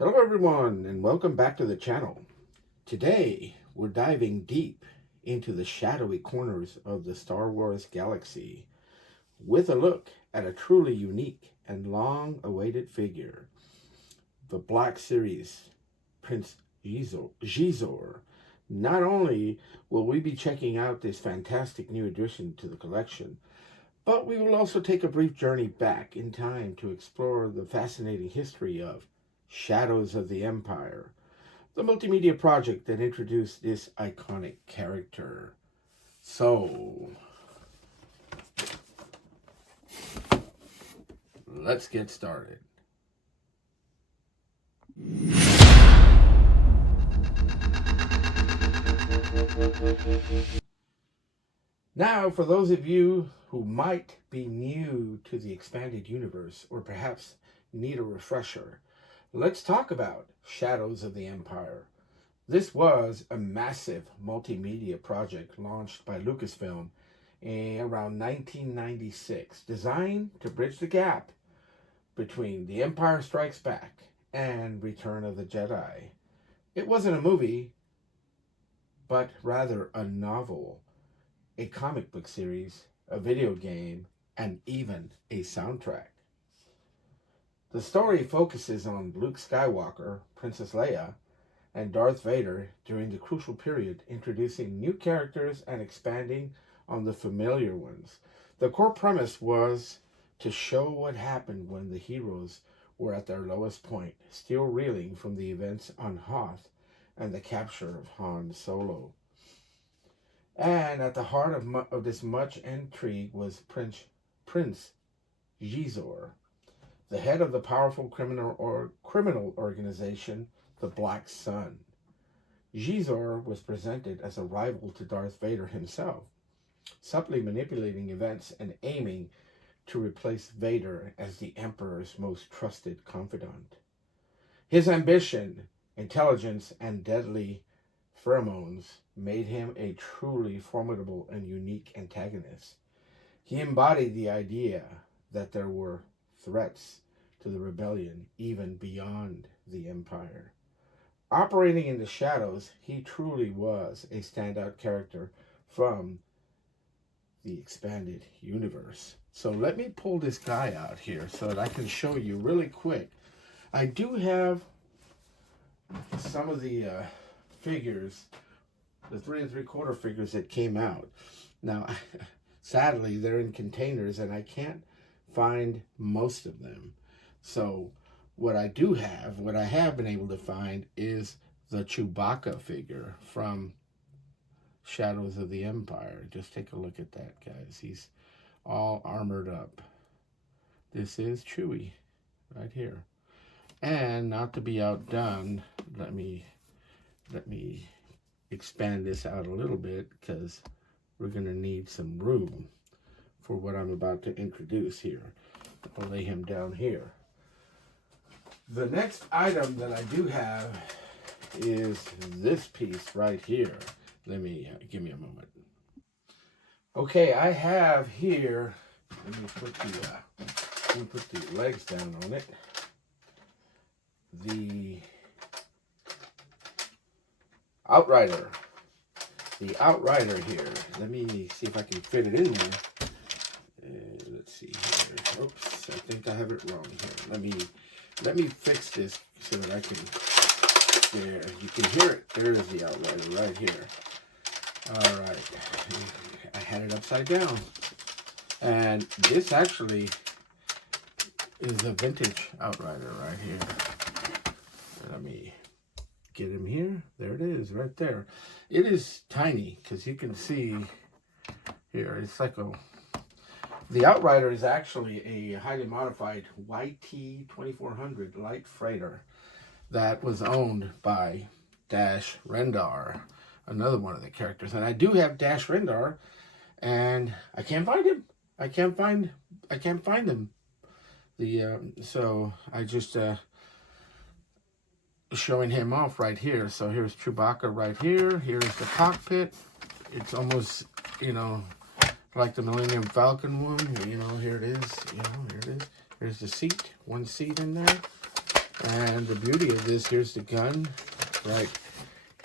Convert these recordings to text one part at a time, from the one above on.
Hello everyone and welcome back to the channel. Today we're diving deep into the shadowy corners of the Star Wars galaxy with a look at a truly unique and long-awaited figure, the Black Series Prince Xizor. Not only will we be checking out this fantastic new addition to the collection, but we will also take a brief journey back in time to explore the fascinating history of Shadows of the Empire, the multimedia project that introduced this iconic character. So, let's get started. Now, for those of you who might be new to the expanded universe or perhaps need a refresher, let's talk about Shadows of the Empire. This was a massive multimedia project launched by Lucasfilm around 1996, designed to bridge the gap between The Empire Strikes Back and Return of the Jedi. It wasn't a movie, but rather a novel, a comic book series, a video game, and even a soundtrack. The story focuses on Luke Skywalker, Princess Leia, and Darth Vader during the crucial period, introducing new characters and expanding on the familiar ones. The core premise was to show what happened when the heroes were at their lowest point, still reeling from the events on Hoth and the capture of Han Solo. And at the heart of this much intrigue was Prince Xizor, the head of the powerful criminal organization, the Black Sun. Xizor was presented as a rival to Darth Vader himself, subtly manipulating events and aiming to replace Vader as the Emperor's most trusted confidant. His ambition, intelligence, and deadly pheromones made him a truly formidable and unique antagonist. He embodied the idea that there were threats to the rebellion even beyond the Empire. Operating in the shadows, he truly was a standout character from the expanded universe. So let me pull this guy out here so that I can show you really quick. I do have some of the figures, the 3 3/4 figures that came out. Now, sadly, they're in containers and I can't find most of them. So what I have been able to find is the Chewbacca figure from Shadows of the Empire. Just take a look at that, guys. He's all armored up. This is Chewie right here. And not to be outdone, let me expand this out a little bit because we're going to need some room for what I'm about to introduce here. I'll lay him down here. The next item that I do have is this piece right here. Give me a moment. Okay, I have here, let me put the legs down on it. The Outrider. The Outrider here. Let me see if I can fit it in there. Let's see here. Oops, I think I have it wrong here. Let me fix this so that I can. There, you can hear it. There's the Outrider right here. All right, I had it upside down, and this actually is a vintage Outrider right here. Let me get him here. There it is, right there. It is tiny because you can see here. It's like the Outrider is actually a highly modified YT 2400 light freighter that was owned by Dash Rendar, another one of the characters. And I do have Dash Rendar, and I can't find him. I can't find him. So I just showing him off right here. So here's Chewbacca right here. Here's the cockpit. It's almost, like the Millennium Falcon one. Here it is. Here it is. Here's the seat. One seat in there. And the beauty of this, here's the gun right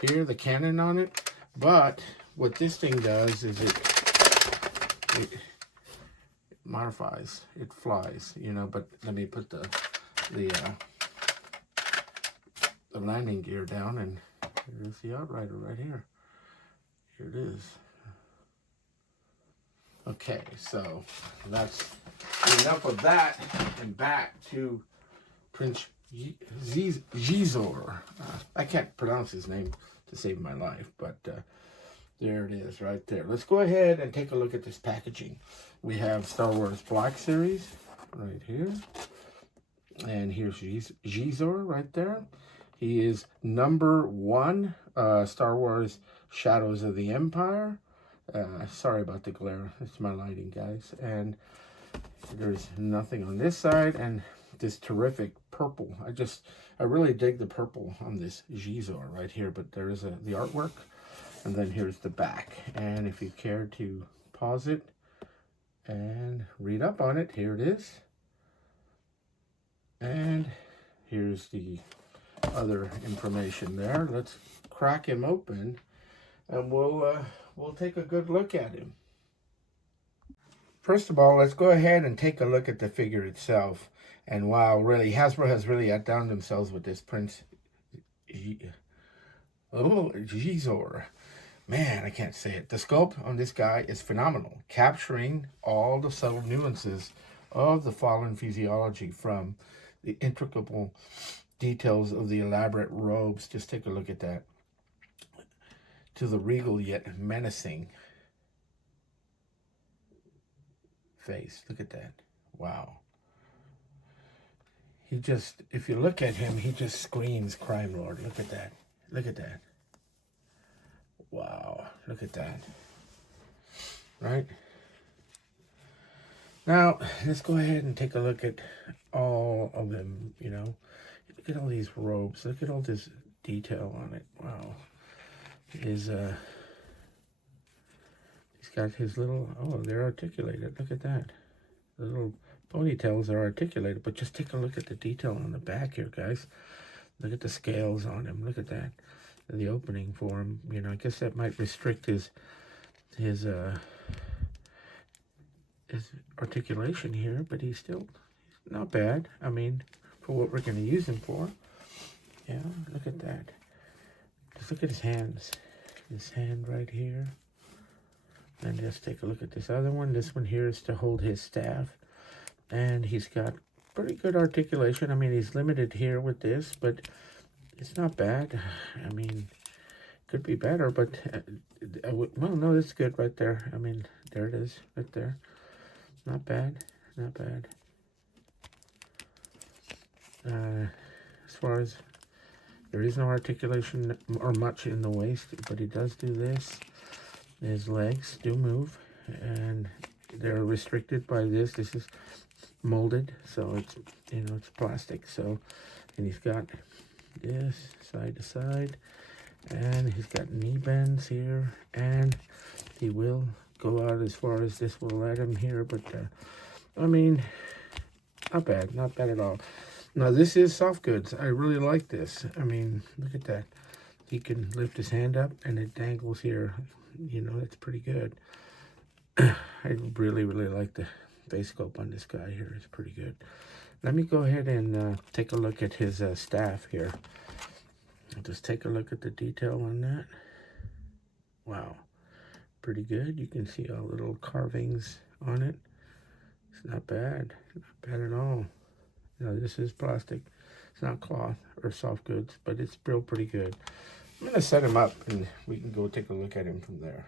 here, the cannon on it. But what this thing does is it modifies, it flies, you know. But let me put the landing gear down, and here's the outrider right here. Here it is. Okay, so that's enough of that, and back to Prince Xizor. I can't pronounce his name to save my life, but there it is right there. Let's go ahead and take a look at this packaging. We have Star Wars Black Series right here. And here's Xizor right there. He is #1, Star Wars Shadows of the Empire. Sorry about the glare. It's my lighting, guys. And there's nothing on this side, and this terrific purple. I really dig the purple on this Xizor right here. But there is the artwork, and then here's the back. And if you care to pause it and read up on it, here it is. And here's the other information there. Let's crack him open, and we'll take a good look at him. First of all, let's go ahead and take a look at the figure itself. And wow, really, Hasbro has really outdone themselves with this Prince Xizor. Man, I can't say it. The sculpt on this guy is phenomenal, capturing all the subtle nuances of the Fallen physiology, from the intricate details of the elaborate robes. Just take a look at that. To the regal yet menacing face. Look at that. Wow. He just, if you look at him, he just screams crime lord. Look at that. Look at that. Wow. Look at that. Right? Now, let's go ahead and take a look at all of them, you know. Look at all these robes. Look at all this detail on it. Wow. He's got his little, oh, they're articulated. Look at that. The little ponytails are articulated, but just take a look at the detail on the back here, guys. Look at the scales on him. Look at that. And the opening for him. You know, I guess that might restrict his articulation here, but he's still not bad. I mean, for what we're going to use him for. Yeah, look at that. Just look at his hands. This hand right here. And just take a look at this other one. This one here is to hold his staff. And he's got pretty good articulation. I mean, he's limited here with this, but it's not bad. I mean, could be better, but, well, no, that's good right there. I mean, there it is, right there. Not bad, not bad. As far as, there is no articulation or much in the waist, but he does do this. His legs do move, and they're restricted by this. This is molded, so it's, you know, it's plastic. So, and he's got this side to side, and he's got knee bends here, and he will go out as far as this will let him here. But I mean, not bad at all. Now, this is soft goods. I really like this. I mean, look at that. He can lift his hand up, and it dangles here. You know, that's pretty good. I really like the face sculpt on this guy here. It's pretty good. Let me go ahead and take a look at his staff here. Just take a look at the detail on that. Wow. Pretty good. You can see all the little carvings on it. It's not bad. Not bad at all. You know, this is plastic. It's not cloth or soft goods, but it's still pretty good. I'm going to set him up, and we can go take a look at him from there.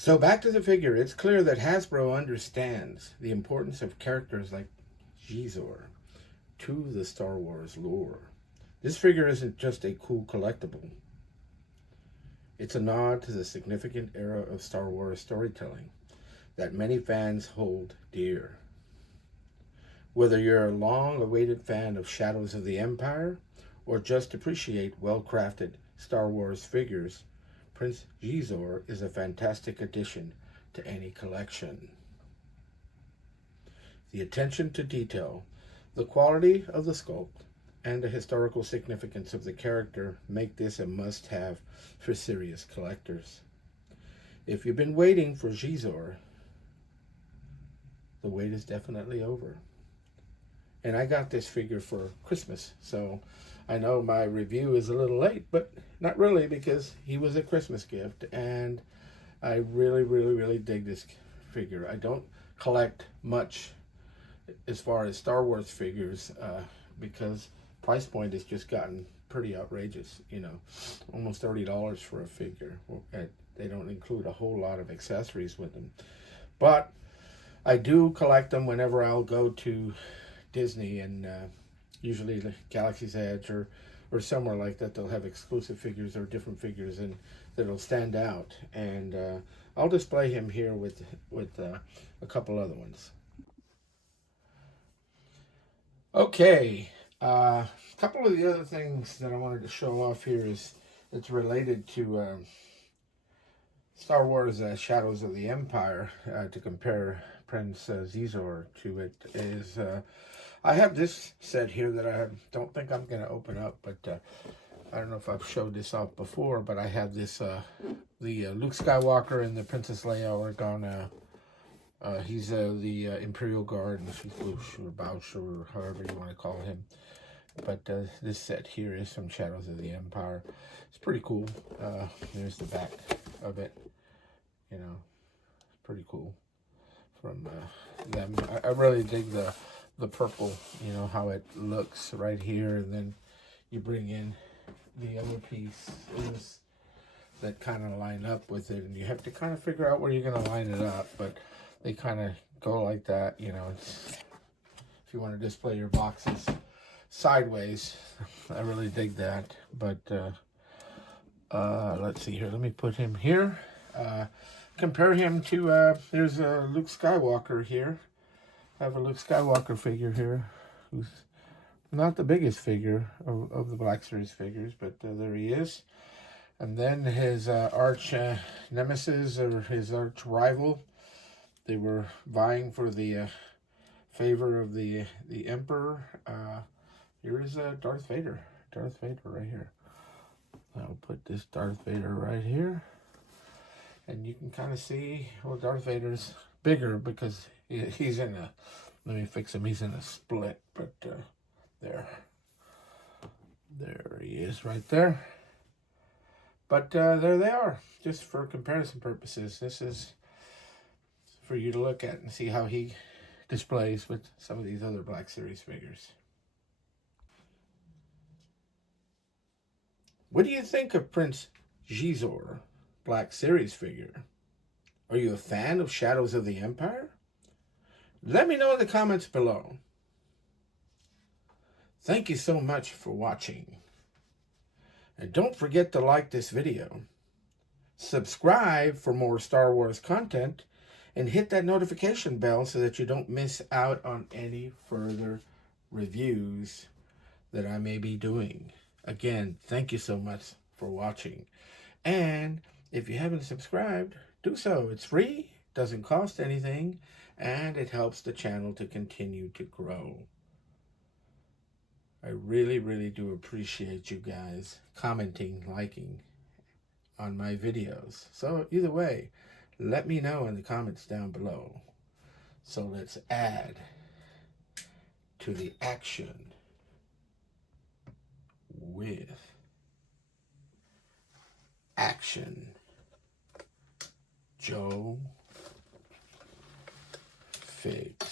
So back to the figure. It's clear that Hasbro understands the importance of characters like Xizor to the Star Wars lore. This figure isn't just a cool collectible. It's a nod to the significant era of Star Wars storytelling that many fans hold dear. Whether you're a long-awaited fan of Shadows of the Empire or just appreciate well-crafted Star Wars figures, Prince Xizor is a fantastic addition to any collection. The attention to detail, the quality of the sculpt, and the historical significance of the character make this a must-have for serious collectors. If you've been waiting for Xizor, the wait is definitely over. And I got this figure for Christmas, so I know my review is a little late, but not really, because he was a Christmas gift, and I really dig this figure. I don't collect much as far as Star Wars figures, because price point has just gotten pretty outrageous, you know, almost $30 for a figure. They don't include a whole lot of accessories with them. But I do collect them whenever I'll go to Disney, and usually the Galaxy's Edge or somewhere like that. They'll have exclusive figures or different figures and that'll stand out, and I'll display him here with a couple other ones. Okay, a couple of the other things that I wanted to show off here is it's related to Star Wars Shadows of the Empire, to compare Prince Xizor to it, is I have this set here that I don't think I'm going to open up, but I don't know if I've showed this off before, but I have this, the Luke Skywalker and the Princess Leia Organa. He's the Imperial Guard, or Bausch, or however you want to call him. But this set here is from Shadows of the Empire. It's pretty cool. There's the back of it. You know, pretty cool from them. I really dig the purple, you know, how it looks right here, and then you bring in the other pieces that kind of line up with it, and you have to kind of figure out where you're going to line it up, but they kind of go like that, you know. If you want to display your boxes sideways, I really dig that. But let's see here, let me put him here, compare him to there's a Luke Skywalker here. I have a Luke Skywalker figure here, who's not the biggest figure of the Black Series figures, but there he is. And then his arch nemesis, or his arch rival, they were vying for the favor of the Emperor. Here is Darth Vader. Darth Vader right here. I'll put this Darth Vader right here. And you can kind of see, well, Darth Vader's bigger because he's in a, let me fix him, he's in a split, but there he is right there. But there they are, just for comparison purposes. This is for you to look at and see how he displays with some of these other Black Series figures. What do you think of Prince Xizor Black Series figure? Are you a fan of Shadows of the Empire? Let me know in the comments below. Thank you so much for watching. And don't forget to like this video. Subscribe for more Star Wars content, and hit that notification bell so that you don't miss out on any further reviews that I may be doing. Again, thank you so much for watching. And if you haven't subscribed, do so. It's free, doesn't cost anything, and it helps the channel to continue to grow. I really do appreciate you guys commenting, liking on my videos. So either way, let me know in the comments down below. So let's add to the action with Action Joe Figs.